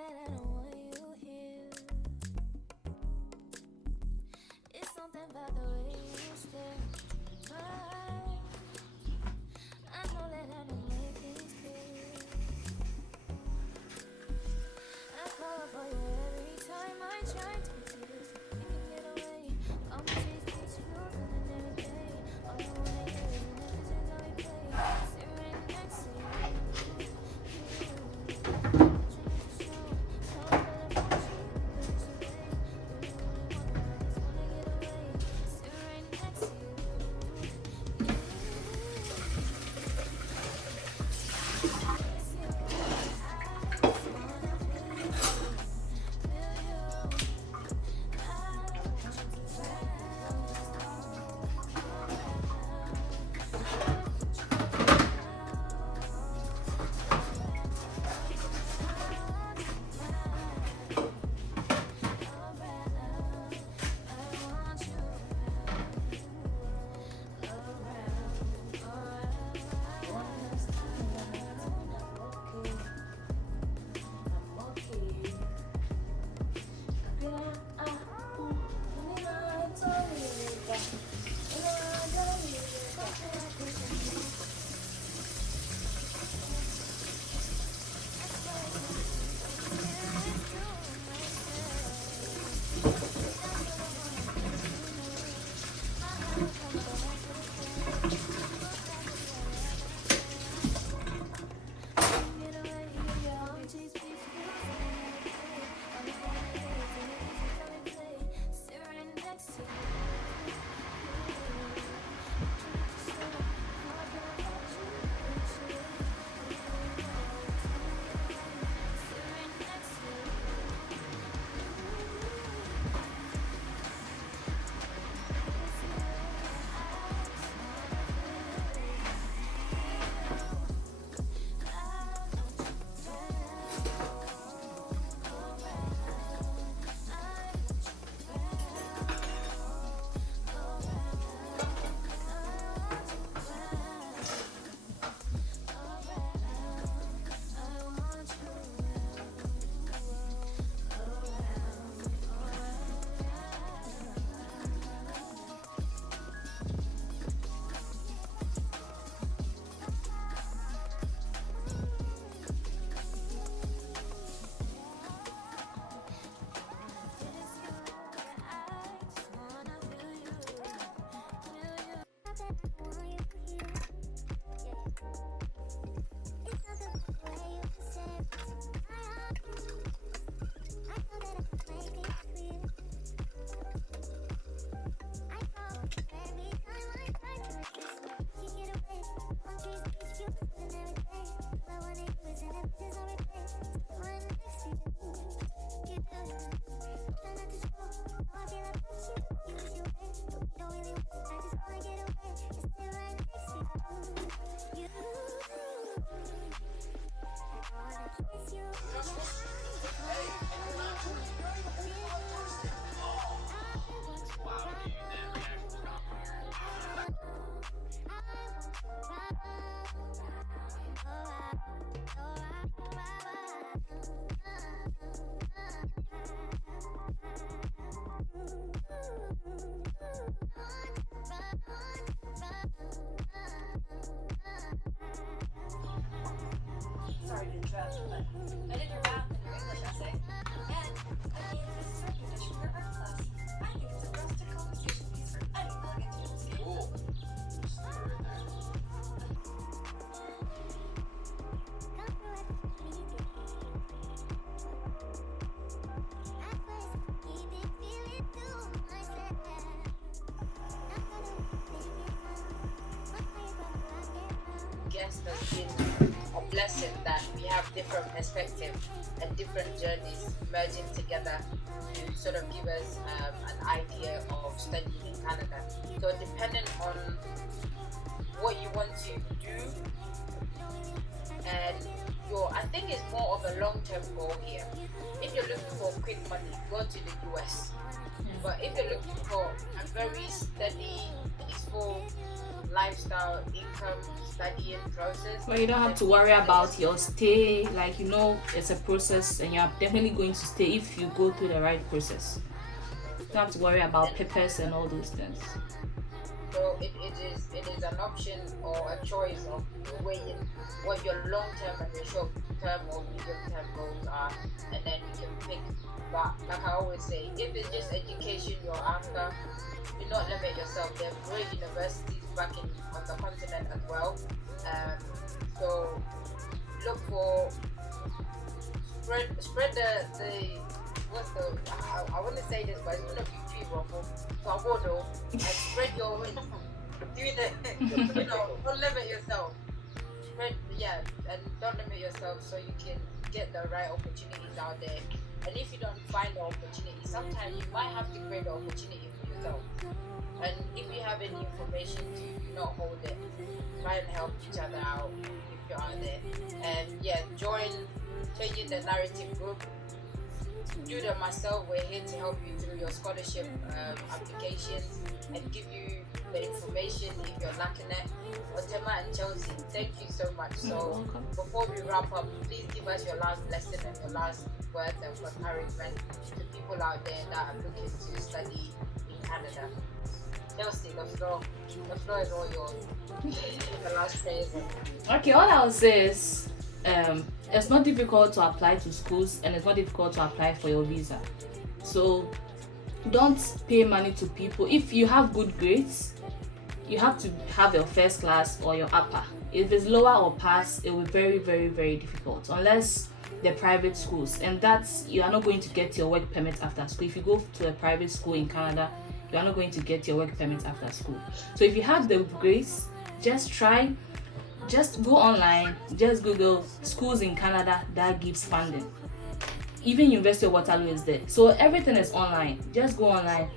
that I don't want you here. It's something about the way you stare. I know that I don't make things clear. I call for you every time I try to tears. You can get away. Come chase these views in every day. All I wanna hear is an images I replay. Sit right next to you. Sorry to interrupt, but I did your math and your English essay, and I mean, this is recognition for art class. I think it's a rustic conversation piece for any elegant landscape. Cool. Guest has been a blessing that we have different perspectives and different journeys merging together to sort of give us an idea of studying in Canada. So depending on what you want to do and I think it's more of a long-term goal here. If you're looking for quick money, go to the US. But if you're looking for a very steady, peaceful lifestyle, income, studying process, Well, you don't have to worry about your stay. Like, you know, it's a process, and you're definitely going to stay if you go through the right process. You don't have to worry about papers and all those things. so it is an option or a choice of you weighing what your long-term and your short-term or medium-term goals are, and then you can pick. But like I always say, if it's just education you're after, do not limit yourself. There are great universities back on the continent as well. So look for spread the what's the I want to say this, but it's gonna be free ruffle. So I will and spread your do the don't limit yourself. And don't limit yourself so you can get the right opportunities out there. And if you don't find the opportunity, sometimes you might have to create the opportunity for yourself. And if you have any information, do not hold it. Try and help each other out if you're out there. And join Changing the Narrative group. Jude and myself, we're here to help you through your scholarship applications and give you the information if you're lacking it. Otema and Chelsea, thank you so much. So before we wrap up, please give us your last lesson and your last words of encouragement to people out there that are looking to study in Canada. Chelsea, the floor is all yours. The last phrase. Okay, all I'll say is it's not difficult to apply to schools, and it's not difficult to apply for your visa. So don't pay money to people. If you have good grades, you have to have your first class or your upper. If it's lower or pass, it will be very, very, very difficult unless they're private schools, and that's, you are not going to get your work permit after school. If you go to a private school in Canada, you are not going to get your work permit after school. So if you have the grades, just go online, just Google schools in Canada that gives funding. Even University of Waterloo is there. So everything is online. Just go online,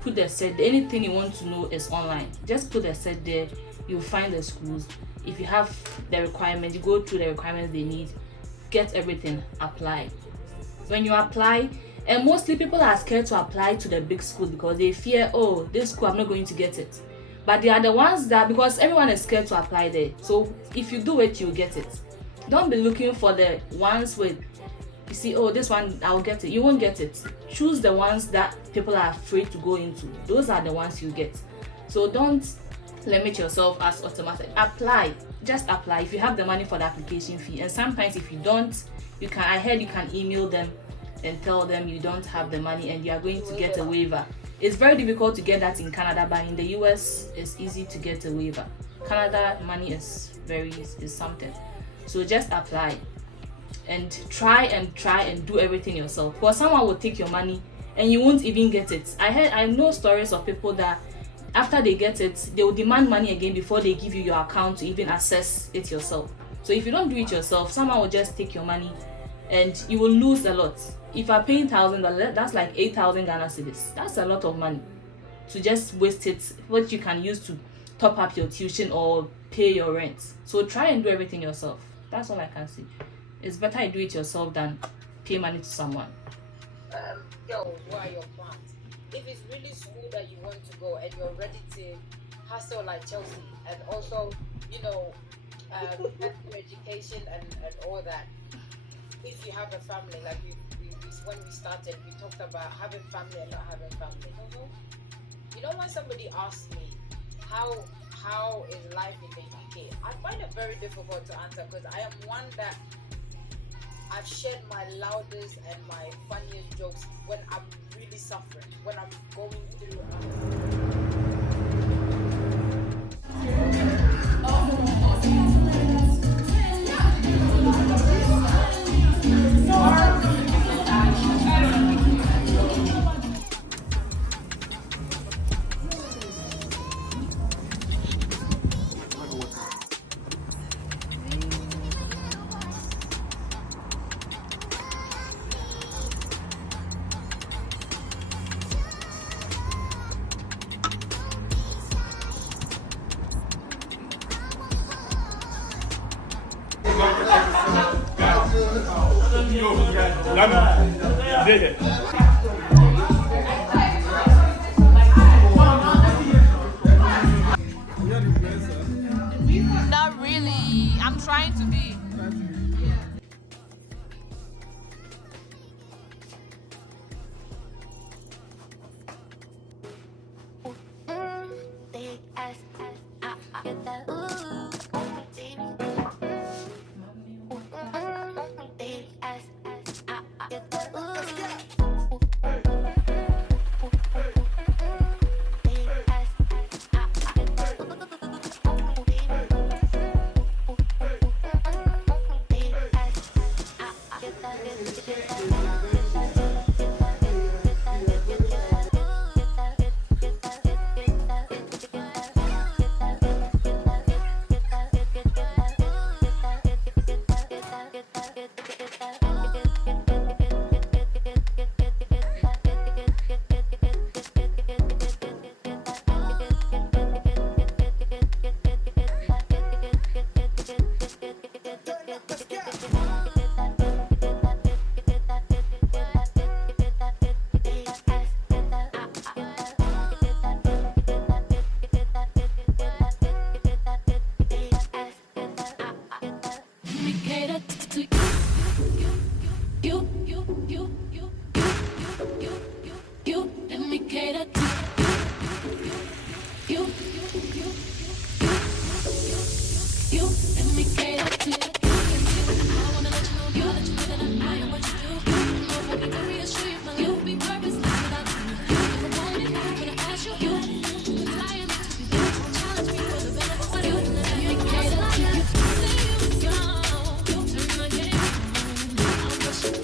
put the set, anything you want to know is online. Just put the set there, you'll find the schools. If you have the requirements, you go through the requirements they need, get everything, apply. When you apply, and mostly people are scared to apply to the big schools because they fear, oh, this school, I'm not going to get it. But they are the ones that, because everyone is scared to apply there. So if you do it, you'll get it. Don't be looking for the ones with, you see, oh, this one, I'll get it. You won't get it. Choose the ones that people are afraid to go into. Those are the ones you get. So don't limit yourself as automatic. Apply. Just apply if you have the money for the application fee. And sometimes if you don't, I heard you can email them and tell them you don't have the money and you are going to get a waiver. It's very difficult to get that in Canada, but in the US, it's easy to get a waiver. Canada money is something. So just apply and try and do everything yourself. Because someone will take your money and you won't even get it. I know stories of people that after they get it, they will demand money again before they give you your account to even access it yourself. So if you don't do it yourself, someone will just take your money and you will lose a lot. If you're paying $1,000, that's like 8,000 Ghana cedis. That's a lot of money to just waste it, what you can use to top up your tuition or pay your rent. So try and do everything yourself. That's all I can say. It's better you do it yourself than pay money to someone. What are your plans? If it's really school that you want to go and you're ready to hustle like Chelsea, and also, get your education and all that. If you have a family, like when we started, we talked about having family and not having family. When somebody asks me how is life in the UK, I find it very difficult to answer because I am one that I've shared my loudest and my funniest jokes when I'm really suffering, when I'm going Not really. I'm trying to be.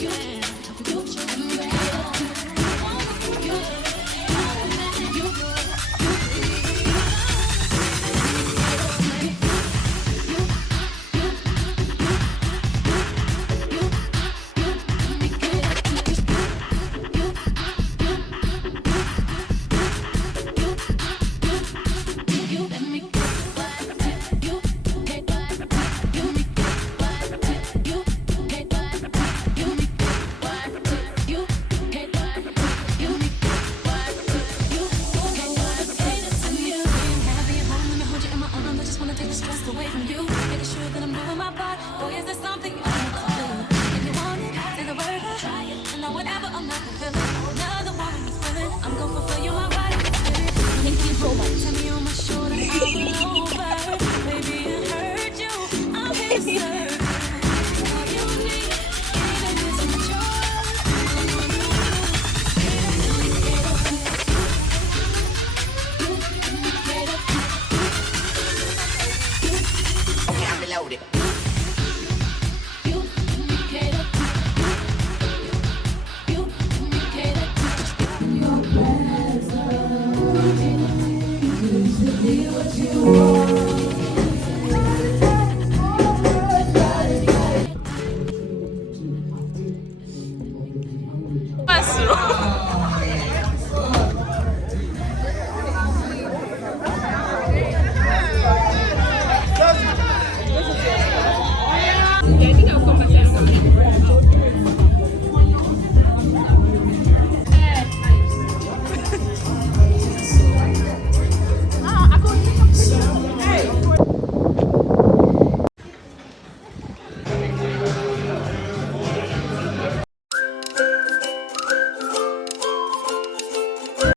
You